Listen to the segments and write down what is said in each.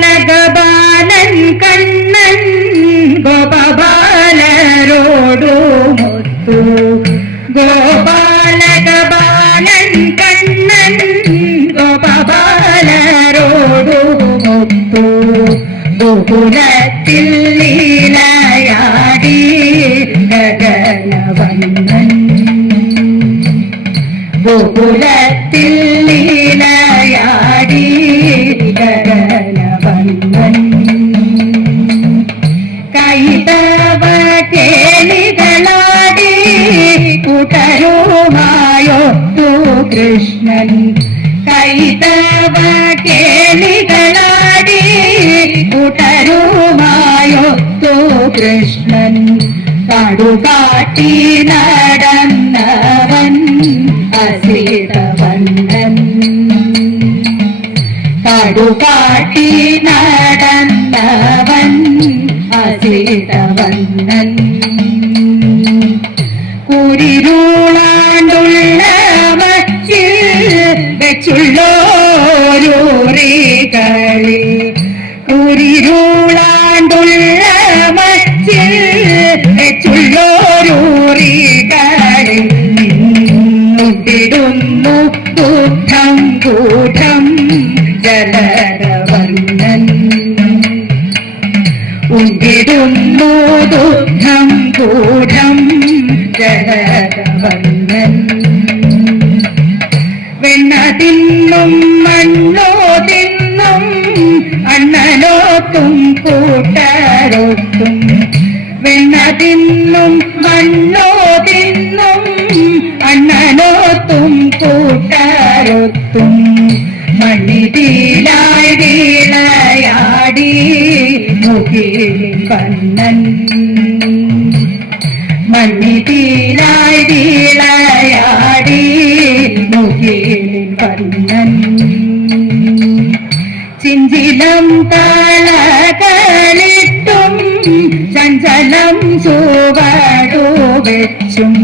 ഗോപാലകബാലൻ കണ്ണൻ ഗോപബാലരോടു മുത്തു. ഗോപാലകബാലൻ കണ്ണൻ ഗോപബാലരോടു മുത്തു. ഗോകുലത്തിൽ ലീലയാടി ഗോകുലത്തിൽ ലീലയാടി ഗഗനവണ്ണൻ കൈതവ കേളികളാടി കൂട്ടരുമായൊത്തു കൃഷ്ണൻ. കൈതവ കേളികളാടി കൂട്ടരുമായൊത്തു കൃഷ്ണൻ. കാടുകാട്ടി നടന്നവൻ അസിതവണ്ണൻ കുരിരുളാണ്ടുള്ള മച്ചിൽ വെച്ചുള്ളോരൂറികളിൽ കുരിരുളാണ്ടുള്ള നിന്നിടുന്നു കൂട്ടം കൂട്ടം ജലരവർണൻ ഉണ്ടിടുന്നു ദുഃഖം കൂടം ജലരവർണൻ വെണ്ണ തിന്നും മണ്ണോ തിന്നും അണ്ണനോത്തും കൂട്ടരൊത്തും. വെണ്ണ തിന്നും മണ്ണോ തിന്നും അണ്ണനോത്തും കൂട്ടരൊത്തും. മുകിലിൻ കണ്ണൻ. മണ്ണിതിലായി വീളയാടി മുകിലിൻ കണ്ണൻ. ചിഞ്ചിലം താളകളിട്ടും ചഞ്ചലം ചുവടു വെച്ചും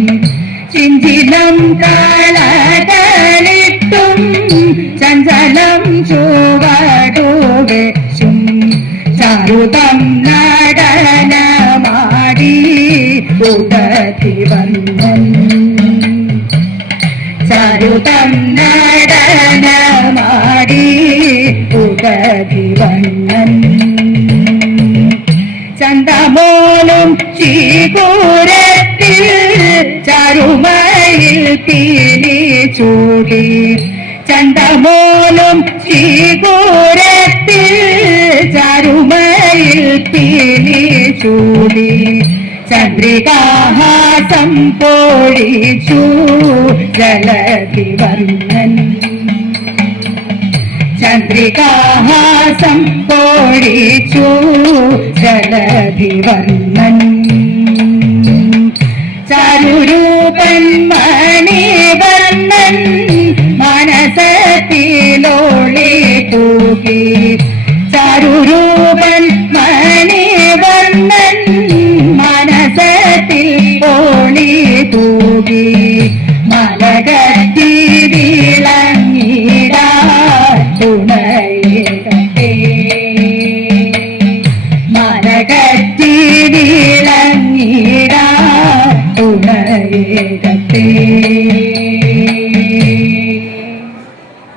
ചിഞ്ചിലം താളകളിട്ടും ചഞ്ചലം വെച്ചും ചാരുതം നടനമാടി ഉടതി വന്നൻ. ചാരുതം നടനമാടി ഉടതി വന്നൻ. ചന്തമോലും ചീപൂരത്തിൽ ചരുമയിൽ പീലി ചൂടി. ചന്തമോലും ചീപൂരത്തിൽ ചരുമ ചൂടി ചന്ദ്രികാഹാസം പോഴിച്ചു ജലതി വർണൻ. ചന്ദ്രികാഹാസം പോഴിച്ചു ജലതി വർണൻ. ചരുരൂപൻ മണി വർണൻ. മനസത്തിലോളി തൂകി.